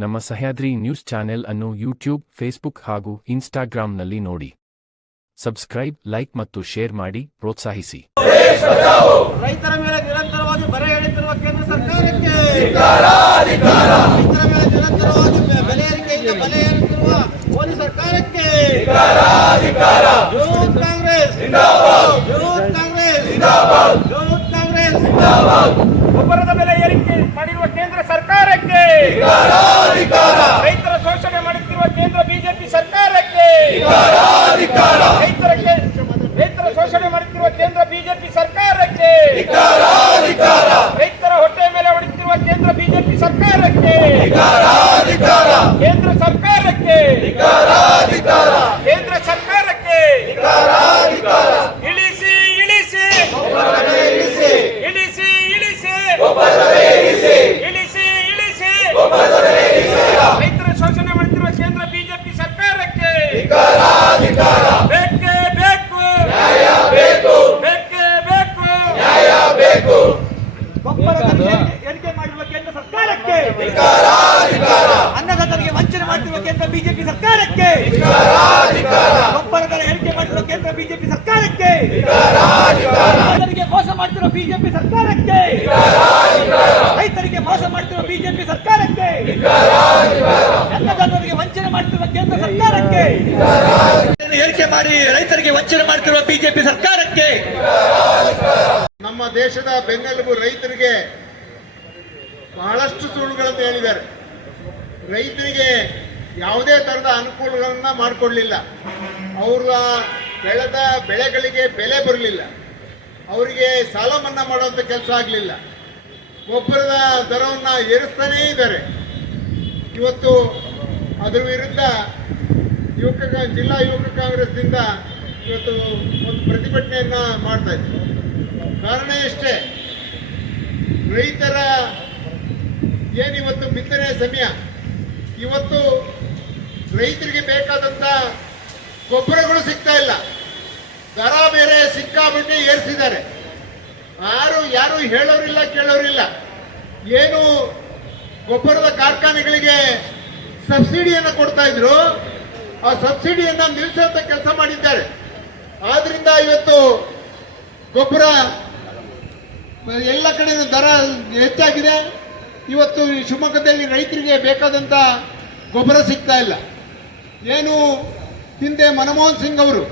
ನಮ್ಮ Sahyadri news channel ಅನ್ನು YouTube, Facebook ಹಾಗೂ ಇನ್ಸ್ಟಾಗ್ರಾಂನಲ್ಲಿ ನೋಡಿ. ಸಬ್ಸ್ಕ್ರೈಬ್, ಲೈಕ್ ಮತ್ತು ಶೇರ್ ಮಾಡಿ ಪ್ರೋತ್ಸಾಹಿಸಿ. ರೈತರ ಮೇಲೆ ನಿರಂತರವಾಗಿ ಬರೆ ಎಳೆಯುತ್ತಿರುವ ಕೇಂದ್ರ ಸರ್ಕಾರಕ್ಕೆ ರೈತರ ಮೇಲೆ ನಿರಂತರವಾಗಿ ಬೆಲೆ ಏರಿಕೆಯಿಂದ ಬಲೆ ಏರುತ್ತಿರುವ ಮೋದಿ ಸರ್ಕಾರಕ್ಕೆ youth Congress youth Congress youth Congress ಗೊಬ್ಬರದ ಬೆಲೆ ಏರಿಕೆ ಮಾಡಿರುವ ಕೇಂದ್ರ ಸರ್ಕಾರಕ್ಕೆ ರೈತರ ಶೋಷಣೆ ಮಾಡುತ್ತಿರುವ ಕೇಂದ್ರ ಬಿಜೆಪಿ ಸರ್ಕಾರಕ್ಕೆ ರೈತರ ಶೋಷಣೆ ಮಾಡುತ್ತಿರುವ ಕೇಂದ್ರ ಬಿಜೆಪಿ ಸರ್ಕಾರಕ್ಕೆ ರೈತರ ಹೊಟ್ಟೆ ಮೇಲೆ ಹೊಡೆಯುತ್ತಿರುವ ಕೇಂದ್ರ ಬಿಜೆಪಿ ಸರ್ಕಾರಕ್ಕೆ ಕೇಂದ್ರ ಸರ್ಕಾರಕ್ಕೆ ಕೇಂದ್ರ ಸರ್ಕಾರಕ್ಕೆ ಇಳಿಸಿ ಇಳಿಸಿ ಇಳಿಸಿ ಇಳಿಸಿ ಇಳಿಸಿ ಇಳಿಸಿ ರೈತರ ಶೋಷಣೆ ಮಾಡುತ್ತಿರುವ ಕೇಂದ್ರ ಬಿಜೆಪಿ ಸರ್ಕಾರಕ್ಕೆ ಬೇಕೇ ಬೇಕು ಬೇಕೇ ಬೇಕು ನ್ಯಾಯ ಬೇಕು. ಗೊಬ್ಬರದ ಏರಿಕೆ ಮಾಡಿರುವ ಕೇಂದ್ರ ಸರ್ಕಾರಕ್ಕೆ ಅನ್ನದಾತರಿಗೆ ವಂಚನೆ ಮಾಡುತ್ತಿರುವ ಕೇಂದ್ರ ಬಿಜೆಪಿ ಸರ್ಕಾರಕ್ಕೆ ಗೊಬ್ಬರದ ಏರಿಕೆ ಮಾಡಿರುವ ಕೇಂದ್ರ ಬಿಜೆಪಿ ಸರ್ಕಾರಕ್ಕೆ ರೈತರಿಗೆ ಮೋಸ ಮಾಡುತ್ತಿರುವ ಬಿಜೆಪಿ ಸರ್ಕಾರಕ್ಕೆ ರೈತರಿಗೆ ಮೋಸ ಮಾಡುತ್ತಿರುವ ಬಿಜೆಪಿ ಸರ್ಕಾರಕ್ಕೆ ಅನ್ನದಾತರಿಗೆ ವಂಚನೆ ಮಾಡುತ್ತಿರುವ ಕೇಂದ್ರ ಸರ್ಕಾರಕ್ಕೆ ಏರಿಕೆ ಮಾಡಿ ರೈತರಿಗೆ ವಂಚನೆ ಮಾಡುತ್ತಿರುವ ಬಿಜೆಪಿ ಸರ್ಕಾರಕ್ಕೆ. ನಮ್ಮ ದೇಶದ ಬೆನ್ನೆಲುಬು ರೈತರಿಗೆ ಬಹಳಷ್ಟು ಸುಳ್ಳುಗಳನ್ನು ಹೇಳಿದ್ದಾರೆ. ರೈತರಿಗೆ ಯಾವುದೇ ತರದ ಅನುಕೂಲಗಳನ್ನ ಮಾಡಿಕೊಡ್ಲಿಲ್ಲ. ಅವರ ಬೆಳೆದ ಬೆಳೆಗಳಿಗೆ ಬೆಲೆ ಬರಲಿಲ್ಲ. ಅವರಿಗೆ ಸಾಲ ಮನ್ನಾ ಮಾಡುವಂತ ಕೆಲಸ ಆಗಲಿಲ್ಲ. ಗೊಬ್ಬರದ ದರವನ್ನು ಏರಿಸ್ತಾನೇ ಇದ್ದಾರೆ. ಇವತ್ತು ಅದರ ವಿರುದ್ಧ ಜಿಲ್ಲಾ ಯುವಕ ಕಾಂಗ್ರೆಸ್ನಿಂದ ಇವತ್ತು ಒಂದು ಪ್ರತಿಭಟನೆಯನ್ನ ಮಾಡ್ತಾ ಇದ್ದೀವಿ. ಕಾರಣ ಇಷ್ಟೇ, ರೈತರ ಏನಿವತ್ತು ಬಿತ್ತನೆ ಸಮಯ, ಇವತ್ತು ರೈತರಿಗೆ ಬೇಕಾದಂತ ಗೊಬ್ಬರಗಳು ಸಿಗ್ತಾ ಇಲ್ಲ. ದರ ಬೇರೆ ಸಿಕ್ಕಾಬಿಟ್ಟು ಏರಿಸಿದ್ದಾರೆ. ಯಾರು ಹೇಳೋರಿಲ್ಲ ಕೇಳೋರಿಲ್ಲ. ಏನು ಗೊಬ್ಬರದ ಕಾರ್ಖಾನೆಗಳಿಗೆ ಸಬ್ಸಿಡಿಯನ್ನು ಕೊಡ್ತಾ ಇದ್ರು, ಆ ಸಬ್ಸಿಡಿಯನ್ನ ನಿಲ್ಲಿಸುವಂತ ಕೆಲಸ ಮಾಡಿದ್ದಾರೆ. ಆದ್ರಿಂದ ಇವತ್ತು ಗೊಬ್ಬರ ಎಲ್ಲ ಕಡೆ ದರ ಹೆಚ್ಚಾಗಿದೆ. ಇವತ್ತು ಶಿವಮೊಗ್ಗದಲ್ಲಿ ರೈತರಿಗೆ ಬೇಕಾದಂತ ಗೊಬ್ಬರ ಸಿಗ್ತಾ ಇಲ್ಲ. ಏನು ಹಿಂದೆ ಮನಮೋಹನ್ ಸಿಂಗ್ ಅವರು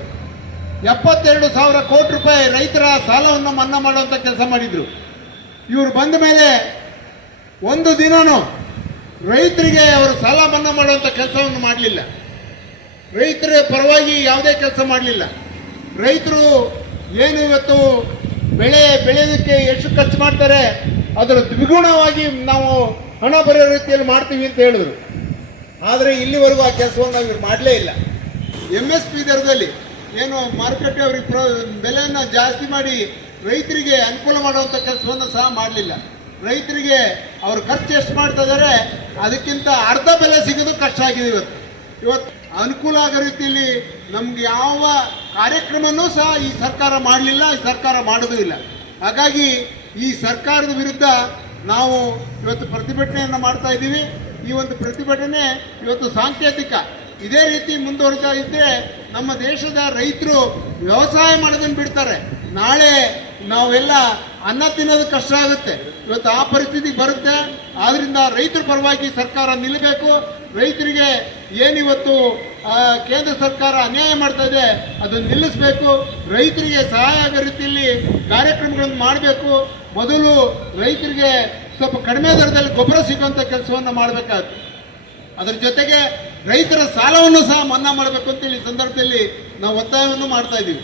72,000 ಕೋಟಿ ರೂಪಾಯಿ ರೈತರ ಸಾಲವನ್ನು ಮನ್ನಾ ಮಾಡುವಂತ ಕೆಲಸ ಮಾಡಿದ್ರು. ಇವರು ಬಂದ ಮೇಲೆ ಒಂದು ದಿನನೂ ರೈತರಿಗೆ ಅವರು ಸಾಲ ಮನ್ನಾ ಮಾಡುವಂತ ಕೆಲಸವನ್ನು ಮಾಡಲಿಲ್ಲ. ರೈತರ ಪರವಾಗಿ ಯಾವುದೇ ಕೆಲಸ ಮಾಡಲಿಲ್ಲ. ರೈತರು ಏನು ಇವತ್ತು ಬೆಳೆಯೋದಕ್ಕೆ ಎಷ್ಟು ಖರ್ಚು ಮಾಡ್ತಾರೆ ಅದರ ದ್ವಿಗುಣವಾಗಿ ನಾವು ಹಣ ಬರೋ ರೀತಿಯಲ್ಲಿ ಮಾಡ್ತೀವಿ ಅಂತ ಹೇಳಿದ್ರು. ಆದರೆ ಇಲ್ಲಿವರೆಗೂ ಆ ಕೆಲಸವನ್ನು ಇವರು ಮಾಡಲೇ ಇಲ್ಲ. MSP ದರದಲ್ಲಿ ಏನು ಮಾರುಕಟ್ಟೆ ಅವ್ರಿಗೆ ಬೆಲೆಯನ್ನು ಜಾಸ್ತಿ ಮಾಡಿ ರೈತರಿಗೆ ಅನುಕೂಲ ಮಾಡುವಂಥ ಕೆಲಸವನ್ನು ಸಹ ಮಾಡಲಿಲ್ಲ. ರೈತರಿಗೆ ಅವ್ರ ಖರ್ಚು ಎಷ್ಟು ಮಾಡ್ತಾ ಇದ್ದಾರೆ ಅದಕ್ಕಿಂತ ಅರ್ಧ ಬೆಲೆ ಸಿಗೋದು ಕಷ್ಟ ಆಗಿದೆ. ಇವತ್ತು ಅನುಕೂಲ ಆಗೋ ರೀತಿಯಲ್ಲಿ ನಮ್ಗೆ ಯಾವ ಕಾರ್ಯಕ್ರಮನೂ ಸಹ ಈ ಸರ್ಕಾರ ಮಾಡಲಿಲ್ಲ, ಈ ಸರ್ಕಾರ ಮಾಡೋದು ಇಲ್ಲ. ಹಾಗಾಗಿ ಈ ಸರ್ಕಾರದ ವಿರುದ್ಧ ನಾವು ಇವತ್ತು ಪ್ರತಿಭಟನೆಯನ್ನು ಮಾಡ್ತಾ ಇದ್ದೀವಿ. ಈ ಒಂದು ಪ್ರತಿಭಟನೆ ಇವತ್ತು ಸಾಂಕೇತಿಕ. ಇದೇ ರೀತಿ ಮುಂದುವರಿತಾ ಇದ್ದರೆ ನಮ್ಮ ದೇಶದ ರೈತರು ವ್ಯವಸಾಯ ಮಾಡೋದನ್ನು ಬಿಡ್ತಾರೆ. ನಾಳೆ ನಾವೆಲ್ಲ ಅನ್ನ ತಿನ್ನೋದು ಕಷ್ಟ ಆಗುತ್ತೆ. ಇವತ್ತು ಆ ಪರಿಸ್ಥಿತಿಗೆ ಬರುತ್ತೆ. ಆದ್ರಿಂದ ರೈತರ ಪರವಾಗಿ ಸರ್ಕಾರ ನಿಲ್ಲಬೇಕು. ರೈತರಿಗೆ ಏನಿವತ್ತು ಕೇಂದ್ರ ಸರ್ಕಾರ ಅನ್ಯಾಯ ಮಾಡ್ತಾ ಇದೆ ಅದನ್ನು ನಿಲ್ಲಿಸಬೇಕು. ರೈತರಿಗೆ ಸಹಾಯ ಆಗೋ ರೀತಿಯಲ್ಲಿ ಕಾರ್ಯಕ್ರಮಗಳನ್ನು ಮಾಡಬೇಕು. ಮೊದಲು ರೈತರಿಗೆ ಸ್ವಲ್ಪ ಕಡಿಮೆ ದರದಲ್ಲಿ ಗೊಬ್ಬರ ಸಿಗುವಂಥ ಕೆಲಸವನ್ನು ಮಾಡಬೇಕಾಗುತ್ತೆ. ಅದರ ಜೊತೆಗೆ ರೈತರ ಸಾಲವನ್ನು ಸಹ ಮನ್ನಾ ಮಾಡಬೇಕು ಅಂತೇಳಿ ಈ ಸಂದರ್ಭದಲ್ಲಿ ನಾವು ಒತ್ತಾಯವನ್ನು ಮಾಡ್ತಾ ಇದ್ದೀವಿ.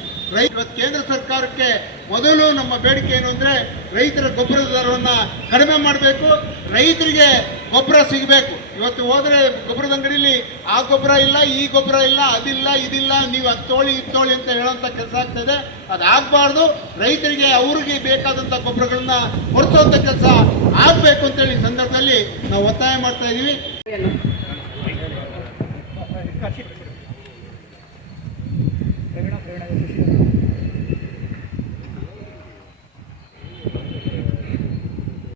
ಇವತ್ತು ಕೇಂದ್ರ ಸರ್ಕಾರಕ್ಕೆ ಮೊದಲು ನಮ್ಮ ಬೇಡಿಕೆ ಏನು ಅಂದರೆ ರೈತರ ಗೊಬ್ಬರದ ದರವನ್ನು ಕಡಿಮೆ ಮಾಡಬೇಕು. ರೈತರಿಗೆ ಗೊಬ್ಬರ ಸಿಗಬೇಕು. ಇವತ್ತು ಹೋದರೆ ಗೊಬ್ಬರದ ಅಂಗಡಿಯಲ್ಲಿ ಆ ಗೊಬ್ಬರ ಇಲ್ಲ, ಈ ಗೊಬ್ಬರ ಇಲ್ಲ, ಅದಿಲ್ಲ, ಇದಿಲ್ಲ, ನೀವು ಅದು ತೋಳಿ ಇದು ತೋಳಿ ಅಂತ ಹೇಳೋಂಥ ಕೆಲಸ ಆಗ್ತದೆ. ಅದಾಗಬಾರ್ದು. ರೈತರಿಗೆ ಅವ್ರಿಗೆ ಬೇಕಾದಂಥ ಗೊಬ್ಬರಗಳನ್ನ ಕೊಡಿಸುವಂಥ ಕೆಲಸ ಆಗಬೇಕು ಅಂತೇಳಿ ಈ ಸಂದರ್ಭದಲ್ಲಿ ನಾವು ಒತ್ತಾಯ ಮಾಡ್ತಾ ಇದ್ದೀವಿ. ಪ್ರವೀಣ